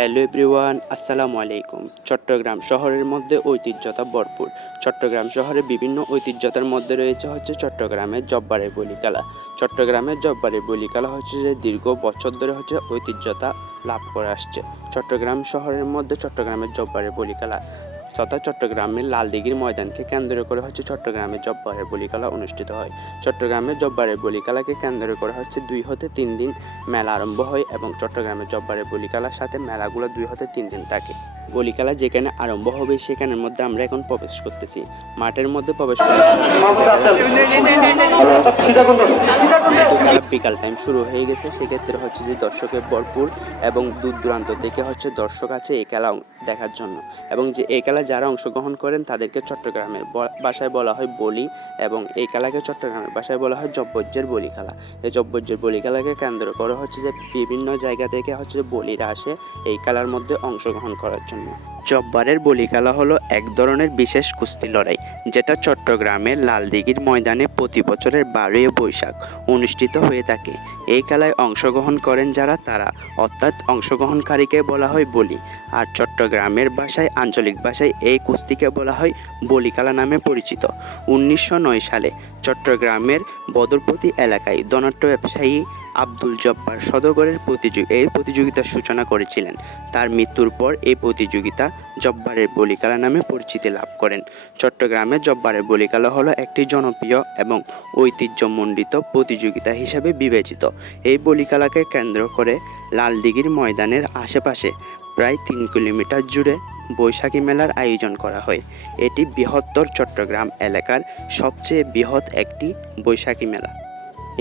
Hello everyone, আসসালামু আলাইকুম। চট্টগ্রাম শহরের মধ্যে ঐতিহ্যতা ভরপুর। চট্টগ্রাম শহরে বিভিন্ন ঐতিহ্যতার মধ্যে রয়েছে হচ্ছে চট্টগ্রামের জব্বারের বলিকালা। চট্টগ্রামের জব্বারের বলিকালা হচ্ছে যে দীর্ঘ বছর ধরে হচ্ছে ঐতিহ্যতা লাভ করে আসছে। চট্টগ্রাম শহরের মধ্যে চট্টগ্রামের জব্বারের বলিকালা। তথা চট্টগ্রামের লালদিঘির ময়দানকে কেন্দ্র করে হচ্ছে চট্টগ্রামের জব্বারের বলিকালা অনুষ্ঠিত হয়। চট্টগ্রামের জব্বারের বলিকালাকে কেন্দ্র করে হচ্ছে দুই হতে তিন দিন মেলা আরম্ভ হয় এবং চট্টগ্রামের জব্বারের বলিকালার সাথে মেলাগুলো দুই হতে তিন দিন থাকে। বলিকালা যেখানে আরম্ভ হবে, সেখানের মধ্যে আমরা এখন প্রবেশ করতেছি। মাঠের মধ্যে প্রবেশ বিকাল টাইম শুরু হয়ে গেছে, সেক্ষেত্রে হচ্ছে যে দর্শকের ভরপুর এবং দূর দূরান্ত থেকে হচ্ছে দর্শক আছে এই খেলা দেখার জন্য। এবং যে এই খেলা যারা অংশগ্রহণ করেন, তাদেরকে চট্টগ্রামের বাসায় বলা হয় বলি এবং এই খেলাকে চট্টগ্রামের বাসায় বলা হয় জব্বজ্যের বলি খেলা এই জব্বজ্যের বলি খেলাকে কেন্দ্র করে হচ্ছে যে বিভিন্ন জায়গা থেকে হচ্ছে বলিরা আসে এই খেলার মধ্যে অংশগ্রহণ করার জন্য। you. জব্বারের বলি খেলা হলো এক ধরনের বিশেষ কুস্তি লড়াই, যেটা চট্টগ্রামের লালদিঘির ময়দানে প্রতি বছরের বারোই বৈশাখ অনুষ্ঠিত হয়ে থাকে। এই খেলায় অংশগ্রহণ করেন যারা, তারা অর্থাৎ অংশগ্রহণকারীকে বলা হয় বলি, আর চট্টগ্রামের ভাষায়, আঞ্চলিক ভাষায় এই কুস্তিকে বলা হয় বলিকালা নামে পরিচিত। উনিশশো নয় সালে চট্টগ্রামের বদরপতি এলাকায় ধনাঢ্য ব্যবসায়ী আব্দুল জব্বার সদগরের প্রতিযোগী, এই প্রতিযোগিতার সূচনা করেছিলেন। তার মৃত্যুর পর এই প্রতিযোগিতা জব্বারের বলিকালা নামে পরিচিতি লাভ করেন। চট্টগ্রামের জব্বারের বলিকালা হলো একটি জনপ্রিয় এবং ঐতিহ্যমণ্ডিত প্রতিযোগিতা হিসেবে বিবেচিত। এই বলিকালাকে কেন্দ্র করে লালদিঘির ময়দানের আশেপাশে প্রায় তিন কিলোমিটার জুড়ে বৈশাখী মেলার আয়োজন করা হয়। এটি বৃহত্তর চট্টগ্রাম এলাকার সবচেয়ে বৃহৎ একটি বৈশাখী মেলা।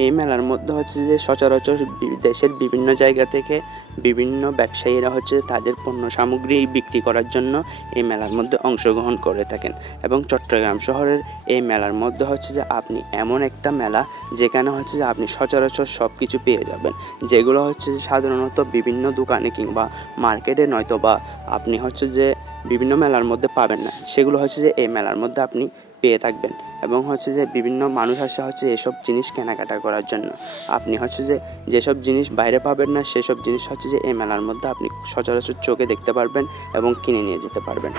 এই মেলার মধ্যে হচ্ছে যে সচরাচর দেশের বিভিন্ন জায়গা থেকে বিভিন্ন ব্যবসায়ীরা হচ্ছে তাদের পণ্য সামগ্রী বিক্রি করার জন্য এই মেলার মধ্যে অংশগ্রহণ করে থাকেন। এবং চট্টগ্রাম শহরের এই মেলার মধ্যে হচ্ছে যে আপনি এমন একটা মেলা যেখানে হচ্ছে যে আপনি সচরাচর সব কিছু পেয়ে যাবেন। যেগুলো হচ্ছে যে সাধারণত বিভিন্ন দোকানে কিংবা মার্কেটে নয়তো বা আপনি হচ্ছে যে বিভিন্ন মেলার মধ্যে পাবেন না। সেগুলো হচ্ছে যে এই মেলার মধ্যে আপনি পেয়ে থাকবেন এবং হচ্ছে যে বিভিন্ন মানুষ আসে হচ্ছে এসব জিনিস কেনাকাটা করার জন্য। আপনি হচ্ছে যে যেসব জিনিস বাইরে পাবেন না, সেসব জিনিস হচ্ছে যে এই মেলার মধ্যে আপনি সচরাচর চোখে দেখতে পারবেন এবং কিনে নিয়ে যেতে পারবেন।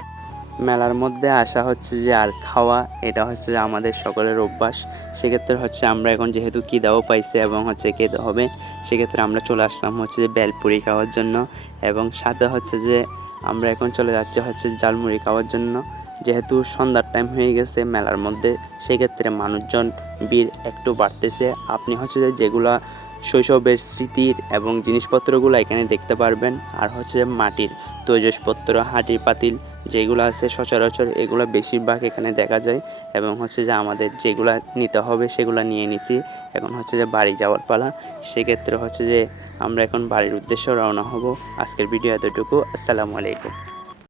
মেলার মধ্যে আসা হচ্ছে যে আর খাওয়া, এটা হচ্ছে যে আমাদের সকলের অভ্যাস। সেক্ষেত্রে হচ্ছে আমরা এখন যেহেতু খিদাও পাইছে এবং হচ্ছে খেতে হবে, সেক্ষেত্রে আমরা চলে আসলাম হচ্ছে যে বেলপুরি খাওয়ার জন্য এবং সাথে হচ্ছে যে আমরা এখন চলে যাচ্ছি হচ্ছে ঝালমুড়ি খাওয়ার জন্য। যেহেতু সন্ধ্যার টাইম হয়ে গেছে মেলার মধ্যে, সেক্ষেত্রে মানুষজন ভিড় একটু বাড়তেছে। আপনি হচ্ছে যে যেগুলা শৈশবের স্মৃতির এবং জিনিসপত্রগুলো এখানে দেখতে পারবেন। আর হচ্ছে মাটির তৈজসপত্র, হাঁটির পাতিল যেগুলো আছে সচরাচর এগুলো বেশিরভাগ এখানে দেখা যায় এবং হচ্ছে যে আমাদের যেগুলো নিতে হবে সেগুলো নিয়ে নিছি। এখন হচ্ছে যে বাড়ি যাওয়ার পালা। সেক্ষেত্রে হচ্ছে যে আমরা এখন বাড়ির উদ্দেশ্যে রওনা হব। আজকের ভিডিও এতটুকু। আসসালামু আলাইকুম।